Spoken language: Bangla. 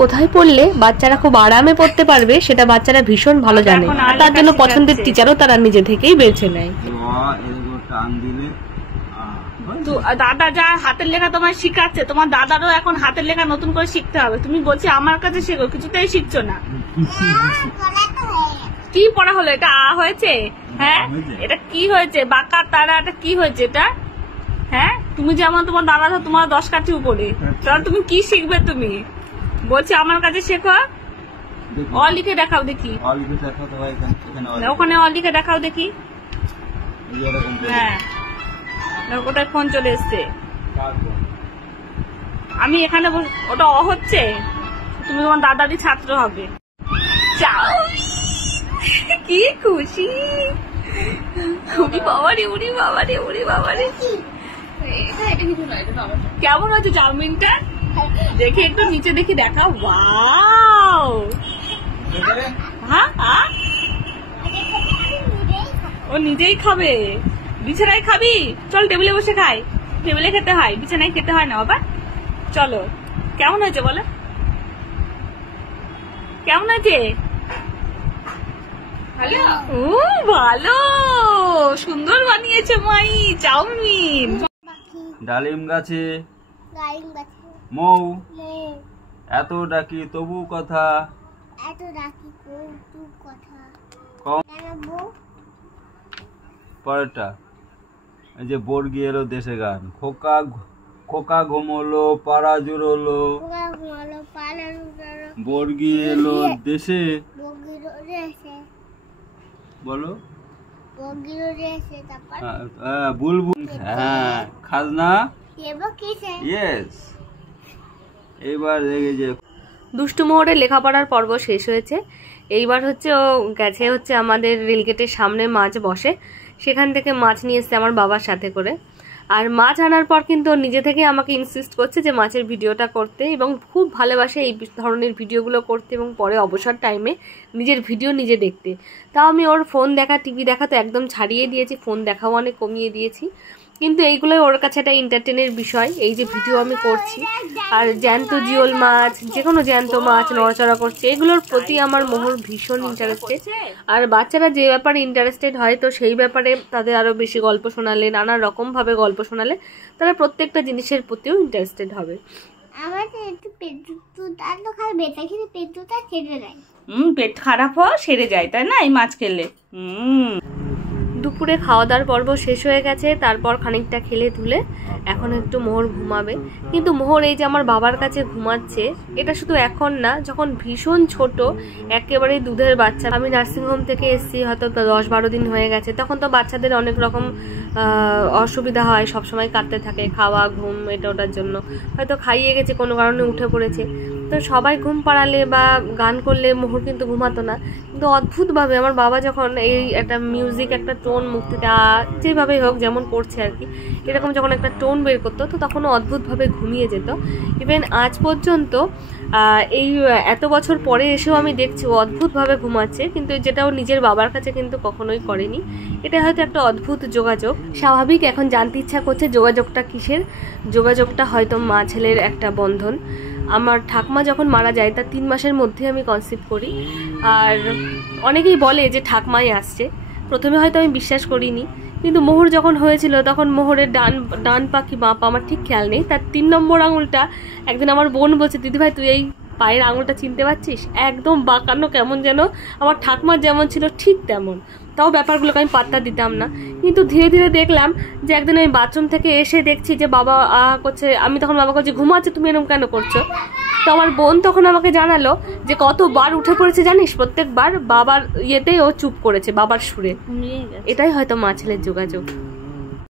কোথায় পড়লে বাচ্চারা খুব আরামে পড়তে পারবে সেটা বাচ্চারা ভীষণ ভালো জানে, তার জন্য পছন্দের টিচারও তারা নিজে থেকেই বেছে নেয়। তো দাদা যা হাতের লেখা তোমায় শিখাচ্ছে, তোমার দাদারও এখন হাতের লেখা নতুন করে শিখতে হবে। তুমি বলছি আমার কাছে শেখো, কিছুতেই শিখছো না। কি পড়া হলো? এটা আ হয়েছে? হ্যাঁ, এটা কি হয়েছে? বাঁকা তারা, এটা কি হয়েছে এটা? হ্যাঁ, তুমি যেমন তোমার দাদা তোমার 10 কাঠি উপরে, তাহলে তুমি কি শিখবে? তুমি বলছি আমার কাছে শেখো। অ লিখে দেখাও দেখি, ওখানে অ লিখে দেখাও দেখি। হ্যাঁ, ওটার ফোন চলে এসছে। আমি এখানে ওটা অ হচ্ছে, তুমি তোমার দাদারই ছাত্র হবে। কি খুশি! উড়ি বাবারে, উড়ি বাবারে, উড়ি বাবারে। কেমন হয়েছে চাউমিনটা? দেখি একটু নিচে দেখি, দেখা। ওয়াও! হ্যাঁ, ও নিজেই খাবে। বিছানায় খাবি? চল টেবিলে বসে খাই। টেবিলে খেতে হয়, বিছানায় খেতে হয় না বাবা। চলো। কেমন হয়েছে বলো? কেমন হয়েছে? ভালো, সুন্দর বানিয়েছে মাই চাউমিন। ডালিম গাছে মৌ এত ডাকি তবু কথা পরেরটা এই যে বর্গি এলো দেশে গান। খোকা খোকা ঘুমোলো পাড়া জুড়োলো, বর্গি এলো দেশে। বলো বুলবুল। হ্যাঁ, খাজনা। ইয়েস। এইবার দেখে যে দুষ্টু মোহরের লেখাপড়ার পর্ব শেষ হয়েছে। এইবার হচ্ছে ও গেছে হচ্ছে আমাদের রেলগেটের সামনে মাছ বসে, সেখান থেকে মাছ নিয়ে এসছে আমার বাবার সাথে করে। আর মাছ আনার পর কিন্তু ও নিজে থেকে আমাকে ইনসিস্ট করছে যে মাছের ভিডিওটা করতে, এবং খুব ভালোবাসে এই ধরনের ভিডিওগুলো করতে এবং পরে অবসর টাইমে নিজের ভিডিও নিজে দেখতে। তাও আমি ওর ফোন দেখা, টিভি দেখা তো একদম ছাড়িয়ে দিয়েছি, ফোন দেখাও অনেক কমিয়ে দিয়েছি। কিন্তু এইগুলোই ওর কাছে একটা এন্টারটেনের বিষয়, এই যে ভিডিও আমি করছি। আর জ্যান্ত জিওল মাছ, যে কোনো জ্যান্ত মাছ নড়াচড়া করছে, এগুলোর প্রতি আমার মোহর ভীষণ ইন্টারেস্টেড। আর বাচ্চারা যে ব্যাপারে ইন্টারেস্টেড হয়, তো সেই ব্যাপারে তাদের আরও বেশি গল্প শোনালে, নানা রকমভাবে গল্প শোনালে তারা প্রত্যেকটা জিনিসের প্রতিও ইন্টারেস্টেড হবে। পেট খারাপ হয় সেরে যায়, তাই না এই মাছ খেলে? দুপুরে খাওয়া দাওয়ার পর্ব শেষ হয়ে গেছে, তারপর খানিকটা খেলে ধুলে এখন একটু মোহর ঘুমাবে। কিন্তু মোহর এই যে আমার বাবার কাছে ঘুমাচ্ছে, এটা শুধু এখন না, যখন ভীষণ ছোট একেবারেই দুধের বাচ্চা, আমি নার্সিংহোম থেকে এসেছি হয়তো 10-12 দিন হয়ে গেছে, তখন তো বাচ্চাদের অনেক রকম অসুবিধা হয়, সবসময় কাঁদতে থাকে, খাওয়া ঘুম এটা ওটার জন্য। হয়তো খাইয়ে গেছে, কোনো কারণে উঠে পড়েছে, তো সবাই ঘুম পাড়ালে বা গান করলে মোহর কিন্তু ঘুমাতো না। কিন্তু অদ্ভুতভাবে আমার বাবা যখন এই একটা মিউজিক, একটা টোন মুখ থেকে যেভাবেই হোক যেমন করছে আর কি, এরকম যখন একটা টোন বের করতো, তো তখনও অদ্ভুতভাবে ঘুমিয়ে যেত। ইভেন আজ পর্যন্ত এই এত বছর পরে এসেও আমি দেখছি ও অদ্ভুতভাবে ঘুমাচ্ছে, কিন্তু যেটা ও নিজের বাবার কাছে কিন্তু কখনোই করেনি। এটা হয়তো একটা অদ্ভুত যোগাযোগ। স্বাভাবিক এখন জানতে ইচ্ছা করছে যোগাযোগটা কিসের। যোগাযোগটা হয়তো মা ছেলের একটা বন্ধন। আমার ঠাকমা যখন মারা যায় তার 3 মাসের মধ্যে আমি কনসিভ করি। আর অনেকেই বলে যে ঠাকমাই আসছে, প্রথমে হয়তো আমি বিশ্বাস করিনি, কিন্তু মোহর যখন হয়েছিল তখন মোহরের ডান পা কি বাঁ পা আমার ঠিক খেয়াল নেই, তার 3 নম্বর আঙুলটা একদিন আমার বোন বলছে, দিদিভাই তুই এই পায়ের আঙুলটা চিনতে পারছিস? একদম বাঁকানো, কেমন যেন আমার ঠাকমার যেমন ছিল ঠিক তেমন। তাও ব্যাপারগুলোকে আমি পাত্তা দিতাম না, কিন্তু ধীরে ধীরে দেখলাম যে একদিন আমি বাথরুম থেকে এসে দেখছি যে বাবা করছে, আমি তখন বাবা করছি ঘুমাচ্ছে, তুমি এরকম কেন করছো? তো আমার বোন তখন আমাকে জানালো যে কতবার উঠে পড়েছে জানিস, প্রত্যেকবার বাবার ইয়েতেই ও চুপ করেছে, বাবার সুরে। এটাই হয়তো মা ছেলের যোগাযোগ।